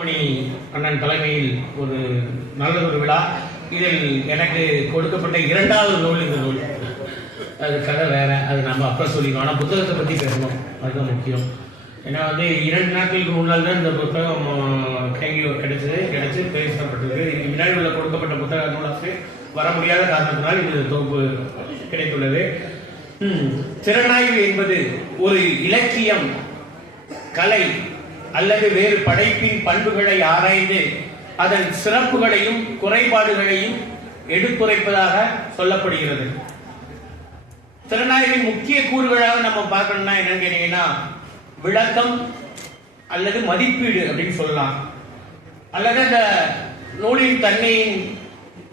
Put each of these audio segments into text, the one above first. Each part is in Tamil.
மணி அண்ணன் தலைமையில் ஒரு நல்ல ஒரு விழா. இதில் எனக்கு கொடுக்கப்பட்ட இரண்டாவது நூல் இந்த நூல். அது கதை வேற, அது நம்ம அப்புறம் சொல்லிக்கணும். ஆனால் புத்தகத்தை பற்றி பேசணும், அதுதான் முக்கியம். ஏன்னா 2 நாட்களுக்கு முன்னால் தான் இந்த புத்தகம் கிடைச்சு பேசப்பட்டது. இதுக்கு முன்னாடி உள்ள கொடுக்கப்பட்ட புத்தக நூலாக வர முடியாத காரணத்தினால் இது தொகுப்பு கிடைத்துள்ளது. திறனாய்வு என்பது ஒரு இலக்கியம், கலை அல்லது வேறு படைப்பின் பண்புகளை ஆராய்ந்து அதன் சிறப்புகளையும் குறைபாடுகளையும் எடுத்துரைப்பதாக சொல்லப்படுகிறது. திறனாய்வின் முக்கிய கூறுகளாக நம்ம பார்க்கணும்னா என்னன்னு கேட்டீங்கன்னா, விளக்கம் அல்லது மதிப்பீடு அப்படின்னு சொல்லலாம். அல்லது அந்த நூலின் தன்மையின்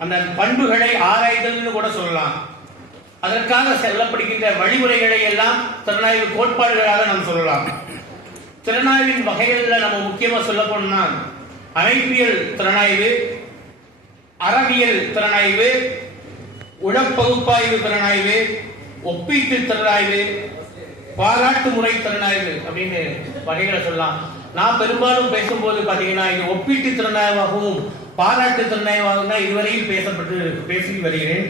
அந்த பண்புகளை ஆராய்தல்னு கூட சொல்லலாம். அதற்காக சொல்லப்படுகின்ற வழிமுறைகளை எல்லாம் திறனாய்வு கோட்பாடுகளாக நாம் சொல்லலாம். திறனாய்வின் வகைகளில் நம்ம முக்கியமாக சொல்ல போனோம்னா, அமைப்பியல் திறனாய்வு, அறவியல் திறனாய்வு, உளப்பகுப்பாய்வு திறனாய்வு, ஒப்பீட்டு திறனாய்வு, பாராட்டு முறை திறனாய்வு அப்படின்னு வகைகளை சொல்லலாம். நான் பெரும்பாலும் பேசும்போது பார்த்தீங்கன்னா, இது ஒப்பீட்டு திறனாய்வாகவும் பாராட்டு திறனாய்வாகவும் தான் இதுவரையில் பேசி வருகிறேன்.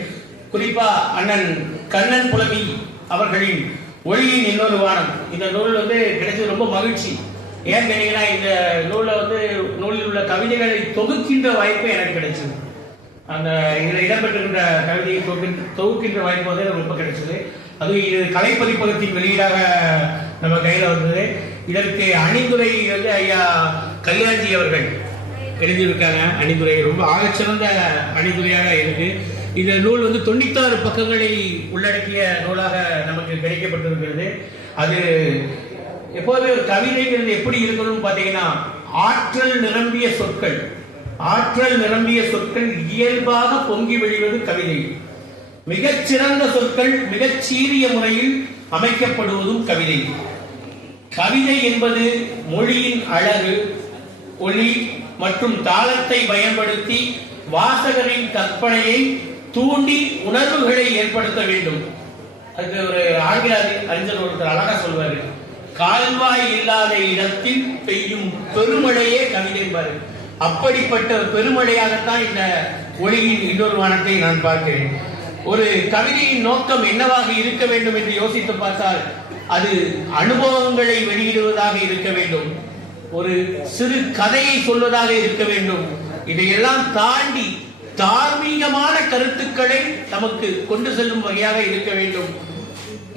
குறிப்பா அண்ணன் கண்ணன் புலவி அவர்களின் ஒளியின் இன்னொரு வானம் இந்த நூல் கிடைச்சது ரொம்ப மகிழ்ச்சி. ஏன் கேட்டீங்கன்னா, இந்த நூலில் உள்ள கவிதைகளை தொகுக்கின்ற வாய்ப்பு எனக்கு கிடைச்சது. அந்த இதில் இடம்பெற்றிருக்கின்ற கவிதையை தொகுக்கின்ற வாய்ப்பு எனக்கு ரொம்ப கிடைச்சது. அது இது கலைப்பதிப்பகத்தின் வெளியீடாக நம்ம கையில் வந்தது. இதற்கு அணிந்துரை ஐயா கல்யாண்ஜி அவர்கள் எழுதியிருக்காங்க. அணிந்துரை ரொம்ப ஆகச்சிறந்த அணிந்துரையாக இருக்கு. இந்த நூல் 96 பக்கங்களை உள்ளடக்கிய நூலாக நமக்கு கிடைக்கப்பட்டிருக்கிறது. அது எப்போதுமே ஒரு கவிதைங்கிறது எப்படி இருக்கணும்னு பார்த்தீங்கன்னா, ஆற்றல் நிரம்பிய சொற்கள் இயல்பாக பொங்கி வெளிவது கவிதை. மிகச்சிறந்த சொற்கள் மிகச்சீரிய முறையில் அமைக்கப்படுவதும் கவிதை. கவிதை என்பது மொழியின் அழகு, ஒளி மற்றும் தாளத்தை பயன்படுத்தி வாசகரின் கற்பனையை தூண்டி உணர்வுகளை ஏற்படுத்த வேண்டும். அது ஒரு ஆங்கில அறிஞர் ஒருத்தர் அழகா சொல்வாரு, கால்வாய் இல்லாத இடத்தில் பெய்யும் பெருமழையே கவிதை பாரு. அப்படிப்பட்ட பெருமழையாகத்தான் இந்த ஒளியின் இன்னொரு வானத்தை நான் பார்க்கிறேன். ஒரு கவிதையின் நோக்கம் என்னவாக இருக்க வேண்டும் என்று யோசித்து பார்த்தால், அது அனுபவங்களை வெளியிடுவதாக இருக்க வேண்டும், ஒரு சிறு கதையை சொல்வதாக இருக்க வேண்டும். இதையெல்லாம் தாண்டி தார்மீகமான கருத்துக்களை நமக்கு கொண்டு செல்லும் வகையாக இருக்க வேண்டும்.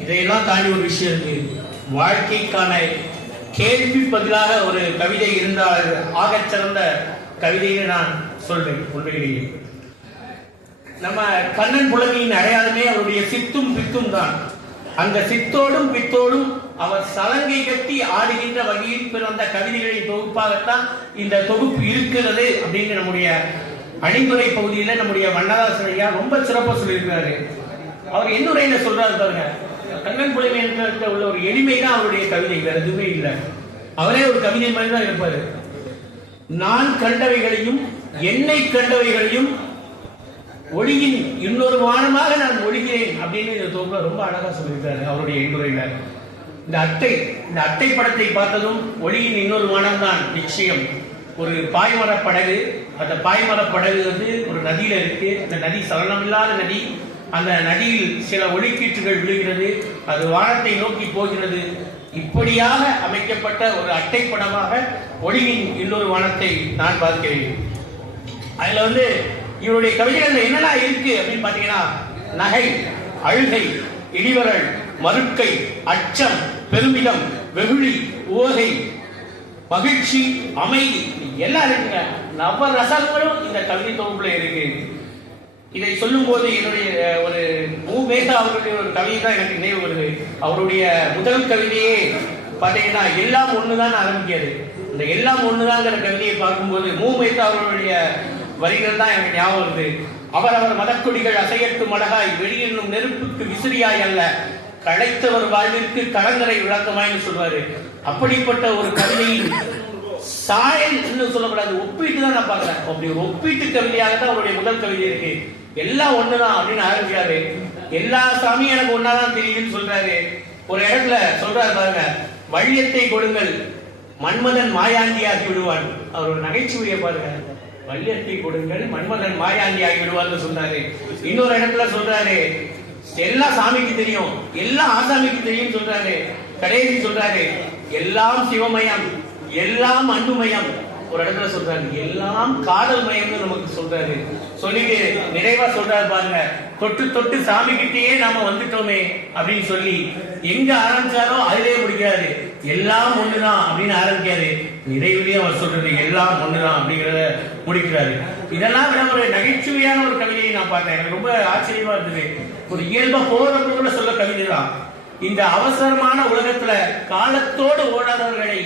இதையெல்லாம் தாண்டி ஒரு விஷயம் இருக்கு, வாழ்க்கைக்கான கேள்வி பதிலாக ஒரு கவிதை இருந்தால் ஆகச் சிறந்த கவிதையை நான் சொல்வேன். உண்மையிலேயே நம்ம கண்ணன் புலவியின் அடையாளமே அவருடைய சித்தும் பித்தும் தான். அந்த சித்தோடும் பித்தோடும் அவர் சலங்கை கட்டி ஆடுகின்ற வகையில் பிறந்த கவிதைகளின் தொகுப்பாகத்தான் இந்த தொகுப்பு இருக்கிறது அப்படின்னு நம்முடைய அணிந்துரை பகுதியில் நம்முடைய வண்ணதாசன் ஐயா ரொம்ப சிறப்பாக சொல்லியிருக்கிறாரு. அவர் என்னுரையில சொல்றாரு பாருங்க, கண்ணன் புலவி என்ற உள்ள ஒரு எளிமை தான் அவருடைய கவிதை, வேற எதுவுமே இல்லை. அவரே ஒரு கவிதை மாதிரி தான் இருப்பாரு. நான் கண்டவைகளையும் என்னை கண்டவைகளையும் ஒளியின் இன்னொரு வானமாக நான் ஒளிகிறேன் அப்படின்னு இந்த தொகுப்புல ரொம்ப அழகா சொல்லியிருக்காரு அவருடைய எண்ணுரையில. இந்த அட்டை படத்தை பார்த்ததும் ஒளியின் இன்னொரு வானம் தான் நிச்சயம். ஒரு பாய்மரப் படகு, அந்த பாய்மரப் படகு ஒரு நதியில இருக்கு. அந்த நதி சலனமில்லாத நதி. அந்த நதியில் சில ஒளிக்கீற்றுகள் விழுகிறது, அது வானத்தை நோக்கி போகிறது. இப்படியாக அமைக்கப்பட்ட ஒரு அட்டை படமாக ஒளியின் இன்னொரு வானத்தை நான் பார்க்கிறேன். அதுல இவருடைய கவிதைகள் என்னெல்லாம் இருக்கு அப்படின்னு பாத்தீங்கன்னா, நகை, அழுகை, இடிவரல், மறுக்கை, அச்சம், பெருமிதம், வெகுளி, உவகை, மகிழ்ச்சி, அமைதி எல்லாம் இருக்குங்க. நவரசங்களும் இந்த கவிதை தொகுப்புல இருக்கு. இதை சொல்லும் போது என்னுடைய ஒரு மூவேதா அவருடைய ஒரு கவிதை தான் எனக்கு நினைவு வருது. அவருடைய முதல் கவிதையே பாத்தீங்கன்னா எல்லாம் ஒண்ணுதான் ஆரம்பிக்காது. இந்த எல்லாம் ஒண்ணுதாங்கிற கவிதையை பார்க்கும்போது மூவேதா அவருடைய வரிகள் தான் எனக்கு ஞாபகம் வருது. அவர் மதக்கொடிகள் அசையட்டும் அழகாய், வெளியென்னும் நெருப்புக்கு விசிறியாய் அல்ல, களைத்தவர் வாழ்விற்கு கலங்கரை விளக்கமாய்னு சொல்வாரு. அப்படிப்பட்ட ஒரு கவிதையின் சாயல் சொல்லக்கூடாது, ஒப்பீட்டு தான் நான் பார்க்கிறேன். அப்படி ஒரு ஒப்பீட்டு கவிதையாக தான் அவருடைய முதல் கவிதை இருக்கு. எல்லாம் ஒண்ணுதான் அப்படின்னு ஆரம்பிக்கிறாரு. எல்லா சாமியும் எனக்கு ஒன்னாதான் தெரியுதுன்னு சொல்றாரு. ஒரு இடத்துல சொல்றாரு பாருங்க, வழியத்தை கொடுங்கள் மன்மதன் மாயாண்டி ஆகி விடுவான். அவர் நகைச்சுவையை பாருங்க. வள்ளியத்தை கொடுங்கள், மன்மதன் மாயாண்டி ஆகி விடுவார்னு சொன்னாரு. இன்னொரு இடத்துல சொல்றாரு, எல்லாம் சாமிக்கு தெரியும், எல்லாம் ஆசாமிக்கு தெரியும் சொல்றாரு. கடைசி சொல்றாரு, எல்லாம் சிவமயம், எல்லாம் அன்புமயம். ஒரு இடத்துல சொல்றாரு, எல்லாம் காதல் மயம்னு நமக்கு சொல்றாரு. சொல்லிட்டு நிறைவா சொல்றாரு பாருங்க, தொட்டு தொட்டு சாமி கிட்டேயே நாம வந்துட்டோமே அப்படின்னு சொல்லி எங்க ஆரம்பிச்சாரோ அதிலே முடிக்கிறாரு. எல்லாம் ஒண்ணுதான் அப்படின்னு ஆரம்பிக்காரு, நிறைவுலயே அவர் சொல்றது எல்லாம் ஒண்ணுதான் அப்படிங்கிறத முடிக்கிறாரு. இதெல்லாம் விட ஒரு நகைச்சுவையான ஒரு கவிதையை நான் பார்த்தேன். எனக்கு ரொம்ப ஆச்சரியமா இருந்தது. ஒரு இயல்பா போற போல சொல்ல கவிதை தான். இந்த அவசரமான உலகத்துல காலத்தோடு ஓடாதவர்களை,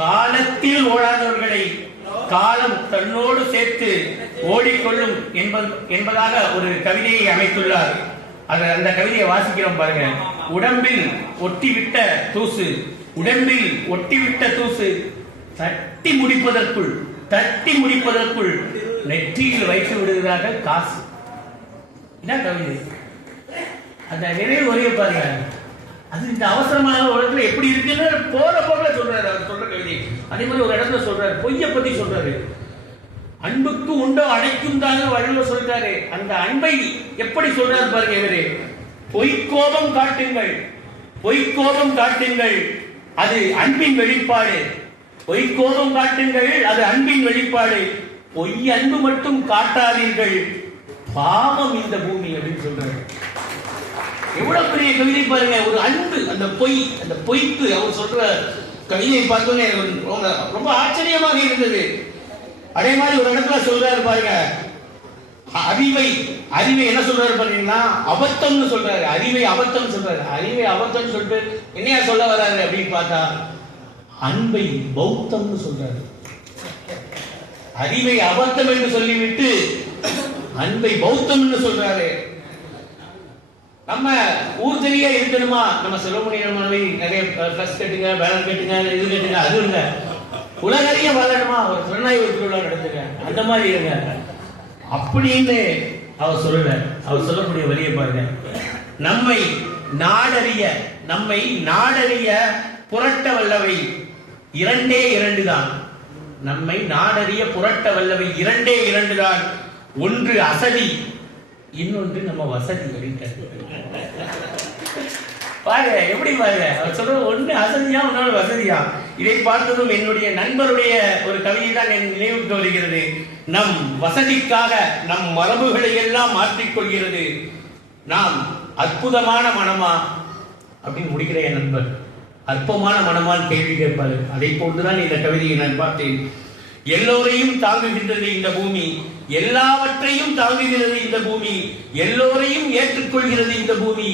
காலத்தில் ஓடாதவர்களை காலம் தன்னோடு சேர்த்து ஓடிக்கொள்ளும் என்பதாக ஒரு கவிதையை அமைத்துள்ளார். அந்த கவிதையை வாசிக்கிறோம் பாருங்க. உடம்பில் ஒட்டிவிட்ட தூசு, உடம்பில் ஒட்டிவிட்ட தூசு தட்டி முடிப்பதற்குள் நெற்றியில் வைத்து விடுகிறார்கள் காசு. என்ன கவிதை! அந்த நிறைவு வரைய பாருங்க. அது இந்த அவசரமான உலகத்துல எப்படி இருக்குன்னு போற போல சொல்றாரு. அவர் சொல்ற கவிதை. அதே மாதிரி ஒரு இடத்துல சொல்றாரு, பொய்ய பத்தி சொல்றாரு. அன்புக்கு உண்டோ அடைக்கும் தாங்க வள்ளுவர் சொல்றாரு. அந்த அன்பை எப்படி சொல்றாரு பாருங்க இவரு. பொய்க்கோபம் காட்டுங்கள், பொய்க்கோபம் காட்டுங்கள், அது அன்பின் வெளிப்பாடு. பொய்க்கோபம் காட்டுங்கள், அது அன்பின் வெளிப்பாடு. பொய் அன்பு மட்டும் காட்டாதீர்கள், பாவம் இந்த பூமி அப்படின்னு சொல்றாரு. எவ்வளவு பெரிய கவிதை பாருங்க. ஒரு அன்பு, அந்த பொய்க்கு அவர் சொல்ற கவிதையை பார்த்தோன்னே ரொம்ப ஆச்சரியமாக இருந்தது. அதே மாதிரி ஒரு இடத்துல சொல்றாரு பாருங்க, அறிவை என்ன சொல்றாரு பாத்தீங்கன்னா அபத்தம்னு சொல்றாரு. அறிவை அபத்தம் சொல்றாரு. அறிவை அபத்தம் சொல்லிட்டு என்னையா சொல்ல வர்றாரு அப்படின்னு பார்த்தா அன்பை பௌத்தம்னு சொல்றாரு. அறிவை அபத்தம் என்று சொல்லிவிட்டு அன்பை பௌத்தம்னு சொல்றாரு. நம்ம ஊர் தெரிய இருக்கணுமா, நம்ம செல்வமணியன் நிறைய ட்ரஸ்ட் கட்டுங்க, பேனர் கட்டுங்க, இது கட்டுங்க, அது இல்ல. உலகறிய வாழணுமா, ஒரு திறனாய்வு திருவிழா நடத்துங்க, அந்த மாதிரி இருங்க அப்படின்னு அவர் சொல்லல. அவர் சொல்லக்கூடிய வழியை பாருங்க. நம்மை நாடறிய புரட்ட வல்லவை இரண்டே இரண்டு தான். நம்மை நாடறிய புரட்ட வல்லவை இரண்டே இரண்டு தான். ஒன்று அசதி, இன்னொன்று நம்ம வசதி. பாருங்க எப்படி பாருங்க அவர் சொல்ற, ஒன்று அசதியா ஒன்னொரு வசதியா. இதை பார்த்ததும் என்னுடைய நண்பருடைய ஒரு கவிதை தான் என் நினைவுக்கு வருகிறது. நம் வசதிக்காக நம் மரபுகளை எல்லாம் மாற்றிக்கொள்கிறது நாம் அற்புதமான மனமா அப்படின்னு முடிக்கிற என் நண்பர். அற்பமான மனமான் கேள்வி கேட்பாரு. அதை போன்றுதான் இந்த கவிதையை நான் பார்த்தேன். எல்லோரையும் தாங்குகின்றது இந்த பூமி, எல்லாவற்றையும் தாங்குகிறது இந்த பூமி, எல்லோரையும் ஏற்றுக்கொள்கிறது இந்த பூமி,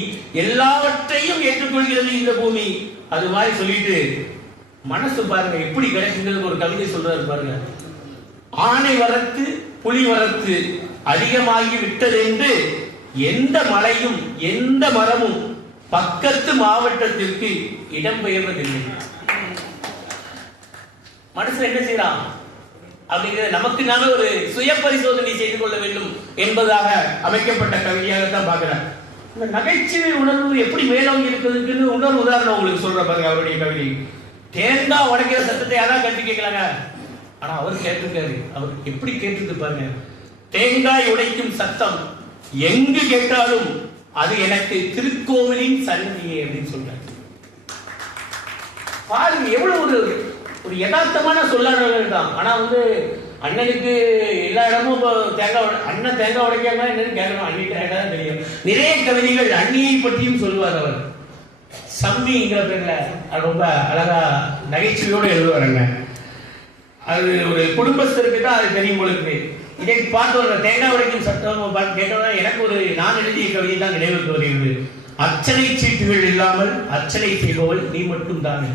எல்லாவற்றையும் ஏற்றுக்கொள்கிறது இந்த பூமி. அது மாதிரி சொல்லிட்டு மனசு பாருங்க எப்படி கிடைக்கின்றது. ஒரு கவிதை சொல்றாரு பாருங்க. ஆனை வரத்து புலி வரத்து அதிகமாகி விட்டது என்று எந்த மலையும் எந்த மரமும் பக்கத்து மாவட்டத்திற்கு இடம்பெயர்வதில்லை. மனசுல என்ன செய்யலாம் அப்படிங்கிறது நமக்கு நாம ஒரு சுய பரிசோதனை செய்து கொள்ள வேண்டும் என்பதாக அமைக்கப்பட்ட கவிதையாகத்தான் பார்க்கிறேன். இந்த நகைச்சுவை உணர்வு எப்படி மேலோங்கி இருக்குதுன்னு இன்னொரு உதாரணம் உங்களுக்கு சொல்ற பாருங்க. அவருடைய கவிதை, தேங்காய் உடைக்கிற சத்தத்தை யாராவது கட்டி கேட்கலாங்க, ஆனா அவர் கேட்டிருக்காரு. அவர் எப்படி கேட்டுட்டு பாருங்க. தேங்காய் உடைக்கும் சத்தம் எங்கு கேட்டாலும் அது எனக்கு திருக்கோவிலின் சன்னதியே அப்படின்னு சொல்றாரு. பாருங்க எவ்வளவு ஒரு யதார்த்தமான சொல்லாடல்கள் தான். ஆனா அண்ணனுக்கு எல்லா இடமும் அண்ணன் தேங்காய் உடைக்காம என்னன்னு கேட்கணும். அண்ணிட்ட தான் தெரியும். நிறைய கவிதைகள் அண்ணியை பற்றியும் சொல்லுவார் அவர். சம்மிங்கிற பேர்ல ரொம்ப அழகா நகைச்சுவையோடு எழுதுவாருங்க. அது ஒரு குடும்பத்திற்கு தான் அது தெரியும் பொழுது. இதை பார்த்து ஒரு தேங்காய் உடைக்கும் சட்டம் கேட்டதான் எனக்கு நான் எழுதிய கவிதை தான் நினைவுக்கு வருகிறது. அர்ச்சனை சீட்டுகள் இல்லாமல் அர்ச்சனை செய்பவள் நீ மட்டும் தானே.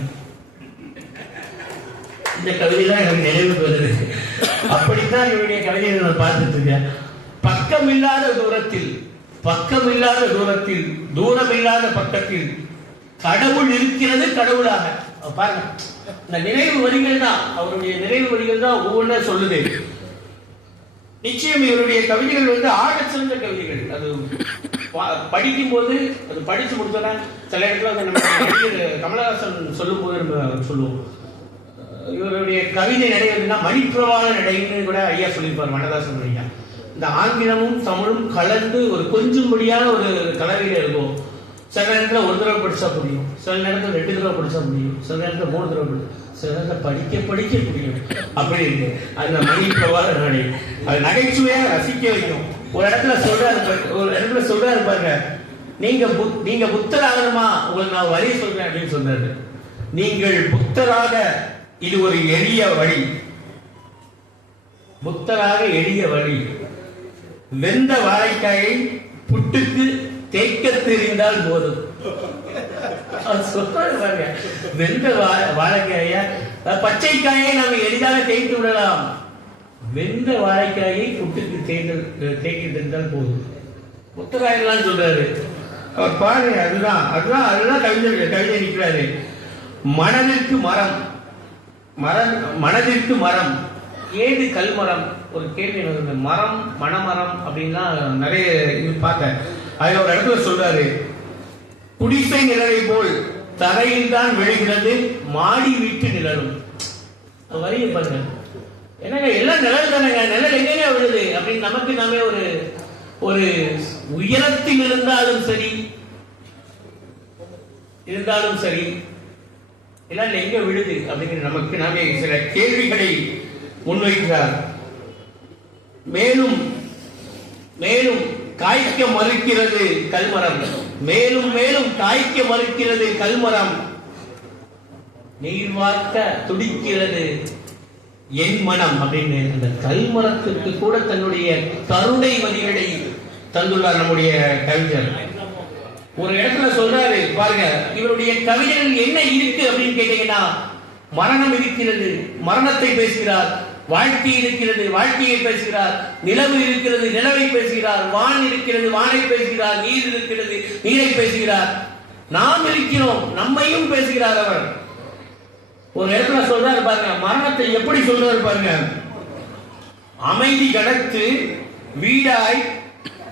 இந்த கவிதை தான் எனக்கு நினைவுக்கு வருது. அப்படித்தான் இவருடைய கவிதையை நான் பார்த்துட்டு இருக்கேன். பக்கமில்லாத தூரத்தில் தூரமில்லாத பக்கத்தில் கடவுள் இருக்கிறது கடவுளாக. பாருங்க, இந்த நினைவு வரிகள் தான், அவருடைய நினைவு வரிகள் தான் ஒவ்வொன்றா சொல்லுது. நிச்சயம் இவருடைய கவிதைகள் ஆழச் சிறந்த கவிதைகள். அது படிக்கும் போது அது படிச்சு முடிச்சோன்னா சில இடத்துல நம்ம கமலஹாசன் சொல்லும் போது நம்ம சொல்லுவோம், இவருடைய கவிதை நடை வந்துன்னா மணிப்பிரவாள நடைன்னு கூட ஐயா சொல்லியிருப்பார் வண்ணதாசன் ஐயா. இந்த ஆங்கிலமும் தமிழும் கலந்து ஒரு கொஞ்சம்படியான ஒரு கலவையில இருக்கும். சில நேரத்தில் ஒரு தடவை படிச்சா புரியும், சில நேரத்தில் 2 தடவை படிச்சா முடியும், சில நேரத்தில் 3 தடவை படிக்கும், சில நேரத்தில் படிக்க முடியும். அப்படி இருக்கு அந்த மணிப்பிரவாள நடை. அது நகைச்சுவையா ரசிக்க வைக்கும். ஒரு இடத்துல சொல்றாரு பாருங்க, நீங்க புத்தராகணுமா, உங்களுக்கு நான் வரி சொல்றேன் அப்படின்னு சொல்றாரு. நீங்கள் புத்தராக இது ஒரு எளிய வழி, புத்தராக எளிய வழி. வெந்த வாழைக்காயை புட்டுக்கு தேய்க்க தெரிந்தால் போதும். சொல்றாங்க, வெந்த வாழைக்காய பச்சைக்காயை நாம் எளிதாக தேய்த்து விடலாம், வெந்த வாழைக்காயை புட்டுக்கு தேய்க்க தெரிந்தால் போதும். புத்தராயெல்லாம் சொல்றாரு. அவர் பாருங்க, அதுதான் கவிதை நிற்கிறாரு. மனதிற்கு மரம் ஏது கல்மரம். ஒரு கேள்வி, மரம் மணமரம் அப்படின்னா நிறைய இது பார்த்தேன். அதுல ஒரு இடத்துல சொல்றாரு, குடிசை நிழலை போல் தரையில் தான் விழுகிறது மாடி வீட்டு நிழலும். வரைய பாருங்க, என்னங்க எல்லாம் நிழல் தானேங்க, நிழல் எங்கேங்க விழுது அப்படின்னு நமக்கு நாமே ஒரு உயரத்தில் இருந்தாலும் சரி எல்லாம் எங்க விழுது அப்படிங்கிற நமக்கு நாமே சில கேள்விகளை முன்வைக்கிறார். மேலும் மேலும் காய்க்க மறுக்கிறது கல்மரம், மேலும் மேலும் காய்க்க மறுக்கிறது கல்மரம், நீர் வார்க்க துடிக்கிறது என் மனம் அப்படின்னு அந்த கல்மரத்திற்கு கூட தன்னுடைய கருணை வரிகளை தந்துள்ளார் நம்முடைய கவிஞர். ஒரு இடத்துல சொல்றாரு பாருங்க, இவருடைய கவிதைகள் என்ன இருக்கு அப்படின்னு கேட்டீங்கன்னா, மரணம் இருக்கிறது, மரணத்தை பேசுகிறார், வாழ்க்கை இருக்கிறது, வாழ்க்கையை பேசுகிறார், நிலவு இருக்கிறது, நிலவை பேசுகிறார், வான் இருக்கிறது, வானை பேசுகிறார், நீர் இருக்கிறது, நீரை பேசுகிறார், நாம் இருக்கிறோம், நம்மையும் பேசுகிறார் அவர். ஒரு இடத்துல சொல்றாரு பாருங்க, மரணத்தை எப்படி சொல்றாரு பாருங்க, அமைதி கடத்து வீடாய்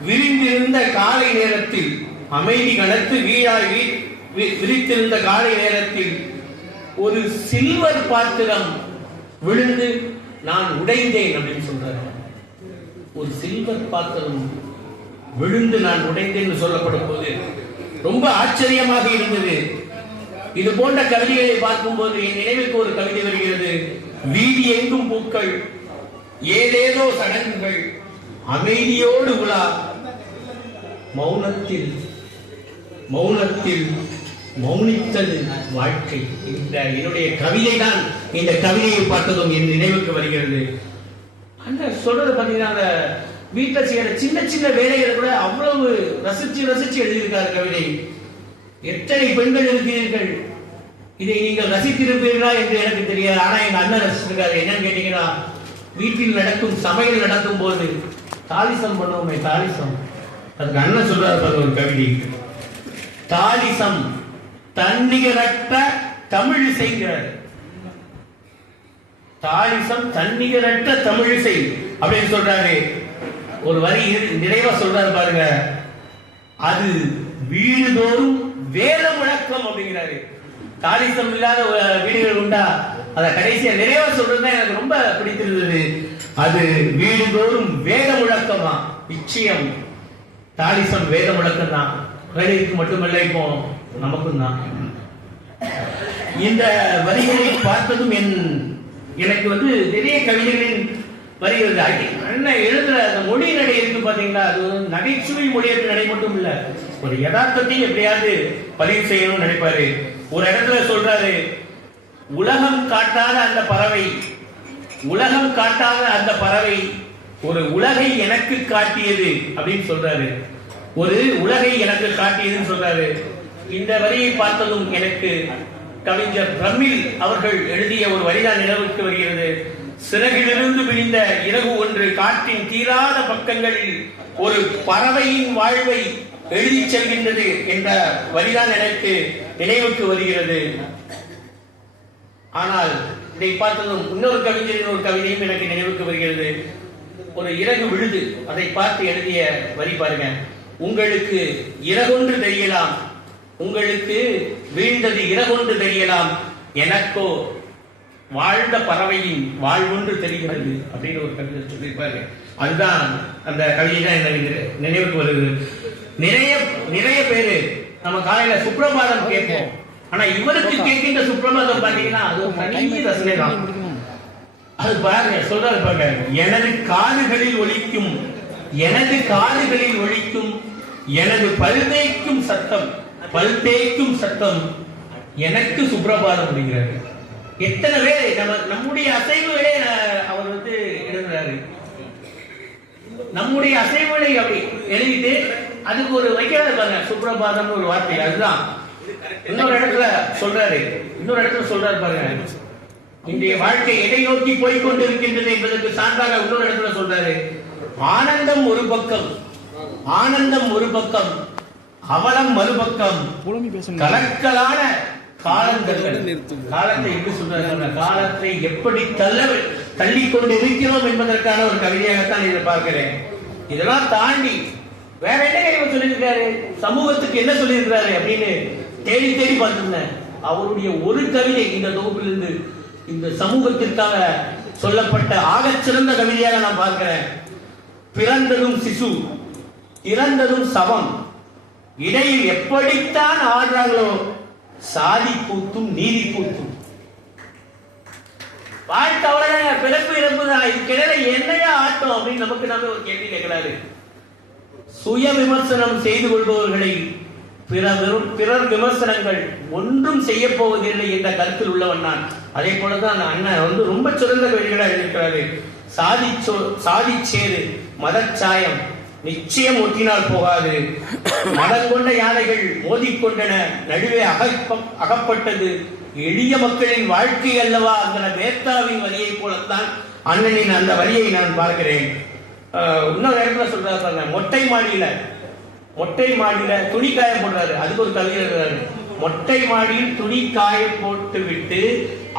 விரிந்திருந்த காலை நேரத்தில், அமைதி கடத்து வீடாய் விரித்திருந்த காலை நேரத்தில் ஒரு சில்வர் பாத்திரம் விழுந்து நான் உடைந்தேன் அப்படின்னு சொல்றாரு. ஒரு சில்வர் பாத்திரம் விழுந்து நான் உடைந்தேன் சொல்லப்படும் போது ரொம்ப ஆச்சரியமாக இருந்தது. இது போன்ற கவிதைகளை பார்க்கும்போது என் நினைவுக்கு ஒரு கவிதை வருகிறது. வீதி எங்கும் பூக்கள், ஏதேதோ சடங்குகள், அமைதியோடு உலா, மௌனத்தில் மௌனித்தது வாழ்க்கை. என்னுடைய கவிதை தான் இந்த கவிதையை பார்த்ததும் என் நினைவுக்கு வருகிறது. அந்த சொல்றது பாத்தீங்கன்னா, அந்த வீட்டில் செய்யற சின்ன சின்ன வேலைகளை கூட அவ்வளவு ரசிச்சு எழுதியிருக்காரு கவிதை. எத்தனை பெண்கள் இருக்கிறீர்கள், இதை நீங்கள் ரசித்திருப்பீர்களா என்று எனக்கு தெரியாது. ஆனா எங்க அண்ணன் ரசிச்சிருக்காரு. என்னன்னு கேட்டீங்கன்னா, வீட்டில் நடக்கும் சமையல் நடக்கும் போது தாலிசம் பண்ணுவோமே, தாலிசம், அதுக்கு அண்ணன் சொல்றாரு ஒரு கவிதை, தாலிசம் தன்னிகரற்ற தமிழிசைங்கிறார். தாலிசம் தன்னிகரற்ற தமிழிசை அப்படின்னு சொல்றாரு. ஒரு வரி நிறைவா சொல்றாரு பாருங்க, அது வீடுதோறும் வேத முழக்கம் அப்படிங்கிறாரு. தாலிசம் இல்லாத வீடுகள் உண்டா? அத கடைசியா நிறைவா சொல்றதுதான் எனக்கு ரொம்ப பிடித்திருந்தது. அது வீடுதோறும் வேத முழக்கமா? நிச்சயம் தாலிசம் வேத முழக்கம் தான். வேலைக்கு மட்டுமல்ல, இப்போ நமக்கும் தான். இந்த வரிகளை பார்த்ததும் எனக்கு நிறைய கவிதைகளின் வரிகள் என்ன எழுதுற அந்த மொழி நடை இருக்கு பாத்தீங்களா, அது நகைச்சுவை மொழியற்ற நடை மட்டும் இல்ல, ஒரு யதார்த்தத்தையும் எப்படியாவது பதிவு செய்யணும்னு நினைப்பாரு. ஒரு இடத்துல சொல்றாரு, உலகம் காட்டாத அந்த பறவை ஒரு உலகை எனக்கு காட்டியது அப்படின்னு சொல்றாரு. ஒரு உலகை எனக்கு காட்டியதுன்னு சொல்றாரு. இந்த வரியை பார்த்ததும் எனக்கு கவிஞர் பிரமிழ் அவர்கள் எழுதிய ஒரு வரிதான் நினைவுக்கு வருகிறது. சிறகிலிருந்து விழுந்த இறகு ஒன்று காற்றின் தீராத பக்கங்களில் ஒரு பறவையின் வாழ்வை எழுதி செல்கின்றது என்ற வரிதான் எனக்கு நினைவுக்கு வருகிறது. ஆனால் இதை பார்த்ததும் இன்னொரு கவிஞரின் ஒரு கவிதையும் எனக்கு நினைவுக்கு வருகிறது. ஒரு இறகு விழுது, அதை பார்த்து எழுதிய வரி பாருங்க, உங்களுக்கு இறகொன்று தெரியலாம், உங்களுக்கு வீழ்ந்தது இறகொன்று தெரியலாம், எனக்கோ வாழ்ந்த பறவையின் வாழ்வொன்று தெரிகிறது அப்படின்னு ஒரு கவிதை சொல்லியிருப்பாரு. அதுதான் அந்த கவிதை தான் எனக்கு நினைவுக்கு வருது. நிறைய நிறைய பேரு நம்ம காலையில சுப்ரபாதம் கேட்போம். ஆனா இவருக்கு கேட்கின்ற சுப்ரபாதம் பாத்தீங்கன்னா அது ஒரு தனி ரசனை தான். அது பாருங்க சொல்றாரு பாருங்க, எனது காதுகளில் ஒலிக்கும் எனது பல்தேய்க்கும் சத்தம் எனக்கு சுப்ரபாதம் அப்படிங்கிறாரு. எத்தனை பேர் நம்முடைய அசைவுகளே அவர் எழுதுறாரு. நம்முடைய அசைவுகளை அப்படி எழுதிட்டு அதுக்கு ஒரு வைக்கிறாரு பாருங்க, சுப்ரபாதம் ஒரு வார்த்தை. அதுதான் இன்னொரு இடத்துல சொல்றாரு பாருங்க, இன்றைய வாழ்க்கை எதை நோக்கி போய்கொண்டிருக்கின்றது என்பதற்கு சான்றாக இன்னொரு இடத்துல சொல்றாரு, ஆனந்தம் ஒரு பக்கம் அவலம் மறுபக்கம் கலக்கலான காலத்தை எப்படி சொல்றாங்க, காலத்தை எப்படி தள்ளிக்கொண்டு இருக்கிறோம் என்பதற்கான ஒரு கவிதையாகத்தான் இதை பார்க்கிறேன். இதெல்லாம் தாண்டி வேற என்ன சொல்லியிருக்காரு, சமூகத்துக்கு என்ன சொல்லியிருக்கிறாரு அப்படின்னு தேடி பார்த்திருந்தேன். அவருடைய ஒரு கவிதை இந்த தொகுப்பிலிருந்து இந்த சமூகத்திற்காக சொல்லப்பட்ட ஆகச்சிறந்த கவிதையாக நான் பார்க்கிறேன். பிறந்ததும் சிசு, இறந்ததும் சவம், இடையில் எப்படித்தான் ஆடுறாங்களோ சாதி கூத்தும் நீதி கூத்தும். வாழ்க்கை அவ்வளவுதான், பிறப்பு இறப்பு தான், இதுக்கிடையில என்னையா ஆட்டம் அப்படின்னு நமக்கு நாம ஒரு கேள்வி கேட்கிறாரு. சுய விமர்சனம் செய்து கொள்பவர்களை பிறர் விமர்சனங்கள் ஒன்றும் செய்ய போவதில்லை என்ற கருத்தில் உள்ளவன் நான். அதே போலதான் அண்ணன் ரொம்ப சிறந்த கவிதைகளா எழுதியிருக்கிறாரு. சாதிச்சேரு மதச்சாயம் நிச்சயம் ஒட்டினால் போகாது, மதம் கொண்ட யானைகள் மோதிக்கொண்டன, நடுவே அகப்பட்டது எளிய மக்களின் வாழ்க்கை அல்லவா அந்த வேத்தாவின் வரியை போலத்தான் அண்ணனின் அந்த வரியை நான் பார்க்கிறேன். இன்னொரு இடத்துல சொல்றாரு, மொட்டை மாடியில துணி காய போடுறாரு. அதுக்கு ஒரு கவிதை எழுதுறாரு, மொட்டை மாடியில் துணி காய போட்டு விட்டு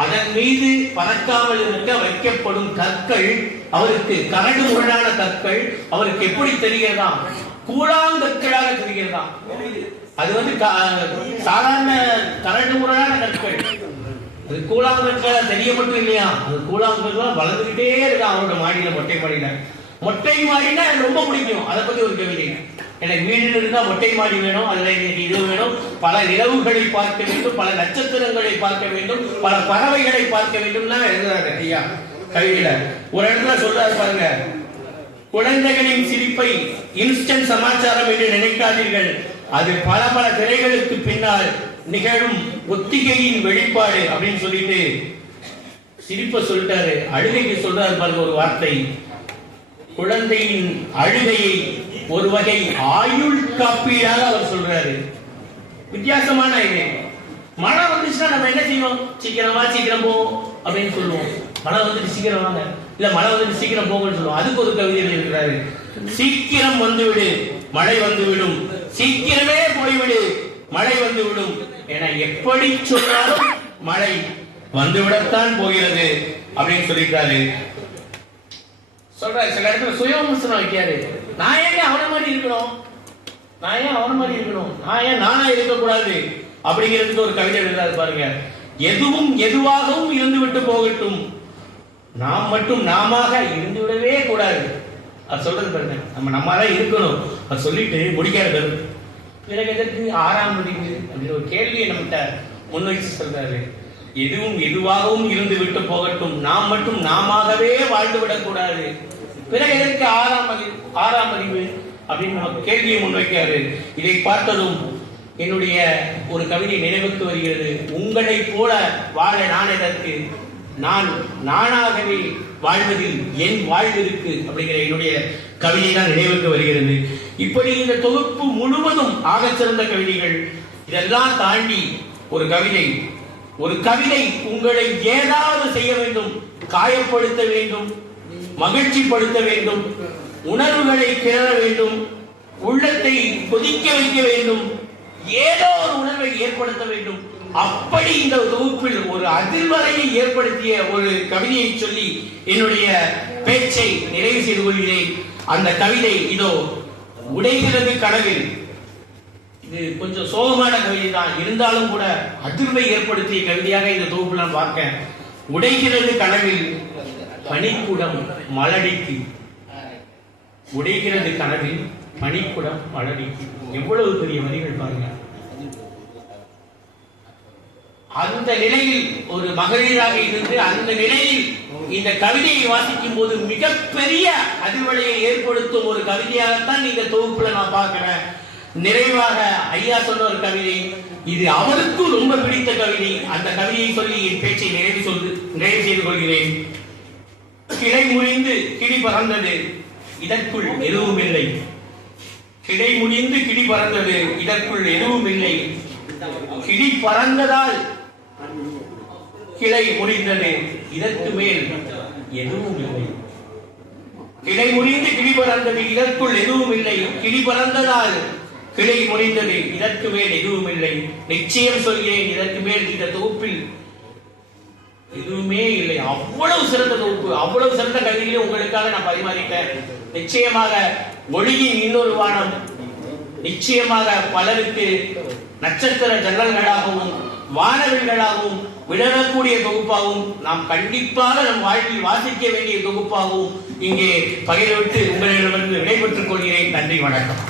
அதன் மீது பறக்காமல் இருக்க வைக்கப்படும் கற்கள் அவருக்கு கரடு முரடான கற்கள் அவருக்கு எப்படி தெரிகிறதாம், கூழாங்கற்களாக தெரிகிறதாம். அது சாதாரண கரடு முரடான கற்கள், அது கூழாங்கற்களாக தெரிய மட்டும் இல்லையா, அது கூழாங்கற்களாக வளர்ந்துகிட்டே இருக்கான் அவரோட மாடியில. மொட்டை மாடினா எனக்கு ரொம்ப பிடிக்கும். அதை பத்தி ஒரு கவிதை, எனக்கு வீட்டில் இருந்தா மொட்டை மாடி வேணும், அதுல இது வேணும், பல நிலவுகளை பார்க்க வேண்டும், பல நட்சத்திரங்களை பார்க்க வேண்டும், பல பறவைகளை பார்க்க வேண்டும் எழுதுறாரு ஐயா கவிதையில. ஒரு இடத்துல சொல்றாரு பாருங்க, குழந்தைகளின் சிரிப்பை இன்ஸ்டன்ட் சமாச்சாரம் என்று நினைக்காதீர்கள், அது பல திரைகளுக்கு பின்னால் நிகழும் ஒத்திகையின் வெளிப்பாடு அப்படின்னு சொல்லிட்டு சிரிப்ப சொல்லிட்டாரு. அழுகைக்கு சொல்றாரு பாருங்க ஒரு வார்த்தை, குழந்தையின் அழுகையை ஒரு வகை ஆயுள் காப்பீடாக அவர் சொல்றாரு. வித்தியாசமான இது. மழை வந்துச்சுன்னா நம்ம என்ன செய்வோம், சீக்கிரம் போ அப்படின்னு சொல்லுவோம். மழை வந்துட்டு சீக்கிரம் வாங்க, இல்ல மழை வந்துட்டு சீக்கிரம் போங்கன்னு சொல்லுவோம். அதுக்கு ஒரு கவிதை இருக்கிறாரு, சீக்கிரம் வந்துவிடு மழை வந்துவிடும், சீக்கிரமே போய்விடு மழை வந்துவிடும் என எப்படி சொன்னாலும் மழை வந்துவிடத்தான் போகிறது அப்படின்னு சொல்லிட்டாரு. சொல்றாரு சில இடத்துல சுய விமர்சனம் வைக்காரு, நான் ஏன் அவன மாதிரி இருக்கணும், நான் ஏன் நானா இருக்கக்கூடாது அப்படிங்கிறதுக்கு ஒரு கவிதை எழுதுறாரு பாருங்க. எதுவும் எதுவாகவும் இருந்து விட்டு போகட்டும், நாம் மட்டும் நாமாக இருந்து விடவே கூடாது. அது சொல்றது பாருங்க, நம்மதான் இருக்கணும். அது சொல்லிட்டு முடிக்காது. பிறகு எதற்கு ஆறாம் அறிவு அப்படின்னு ஒரு கேள்வியை நம்மகிட்ட முன்வைச்சு சொல்றாரு. எதுவும் எதுவாகவும் இருந்து விட்டு போகட்டும், நாம் மட்டும் நாமவே வாழ்ந்து விடக்கூடாது. பிறகு எதற்கு ஆறாம் அறிவு அப்படின்னு நமக்கு கேள்வியை முன்வைக்காரு. இதை பார்த்ததும் என்னுடைய ஒரு கவிதை நினைவுக்கு வருகிறது. உங்களை போல வாழ நான் எதற்கு, நான் நானாகவே வாழ்வதில் என் வாழ்வு இருக்கு அப்படிங்கிற என்னுடைய கவிதை தான் நினைவுக்கு வருகிறது. இப்படி இந்த தொகுப்பு முழுவதும் ஆகச்சிறந்த கவிதைகள். இதெல்லாம் தாண்டி ஒரு கவிதை உங்களை ஏதாவது செய்ய வேண்டும், காயப்படுத்த வேண்டும், மகிழ்ச்சிப்படுத்த வேண்டும், உணர்வுகளை கிளற வேண்டும், உள்ளத்தை கொதிக்க வைக்க வேண்டும், ஏதோ ஒரு உணர்வை ஏற்படுத்த வேண்டும். அப்படி இந்த தொகுப்பில் ஒரு அதிர்வலையை ஏற்படுத்திய ஒரு கவிதையை சொல்லி என்னுடைய பேச்சை நிறைவு செய்து கொள்கிறேன். அந்த கவிதை இதோ, உடைகிறது கனவில். இது கொஞ்சம் சோகமான கவிதை தான், இருந்தாலும் கூட அதிர்வை ஏற்படுத்திய கவிதையாக இந்த தொகுப்பு நான் பார்க்க உடைகிறது கனவில் பனிக்குடம் மலடிக்கு. உடைகிறது கனவில் பனிக்குடம் மலடிக்கு. எவ்வளவு பெரிய வரிகள் பாருங்க. அந்த நிலையில் ஒரு மகளிராக இருந்து அந்த நிலையில் இந்த கவிதையை வாசிக்கும் போது மிகப்பெரிய அதிர்வலையை ஏற்படுத்தும் ஒரு கவிதையாகத்தான் இந்த தொகுப்புல நான் பார்க்கிறேன். நிறைவாக ஐயா சொன்ன ஒரு கவிதை, இது அவருக்கும் ரொம்ப பிடித்த கவிதை. அந்த கவிதையை சொல்லி என் பேச்சை நிறைவு செய்து கொள்கிறேன். கிளை முறிந்து கிளி பறந்தது, இதற்குள் எதுவும் இல்லை. கிளை முறிந்து கிளி பறந்தது, இதற்குள் எதுவும் இல்லை. கிளி பறந்ததால் கிளை முறிந்தது, இதற்கு மேல் எதுவும் இல்லை. கிளை முறிந்து கிளி பறந்தது, இதற்குள் எதுவும் இல்லை. கிளி பறந்ததால் கிளை முறிந்தது, இதற்கு மேல் எதுவும் இல்லை. நிச்சயம் சொல்கிறேன், இதற்கு மேல் இந்த தொகுப்பில் எதுவுமே இல்லை. அவ்வளவு சிறந்த தொகுப்பு, அவ்வளவு சிறந்த கவிதைகளை உங்களுக்காக நான் பரிமாறிட்டேன். நிச்சயமாக ஒளியின் இன்னொரு வானம் நிச்சயமாக பலருக்கு நட்சத்திர ஜன்னல்களாகவும் வானவில்களாகவும் விடரக்கூடிய தொகுப்பாகவும் நாம் கண்டிப்பாக நம் வாழ்வில் வாசிக்க வேண்டிய தொகுப்பாகவும் இங்கே பகிர்விட்டு உங்களிடமிருந்து விடைபெற்றுக் கொள்கிறேன். நன்றி, வணக்கம்.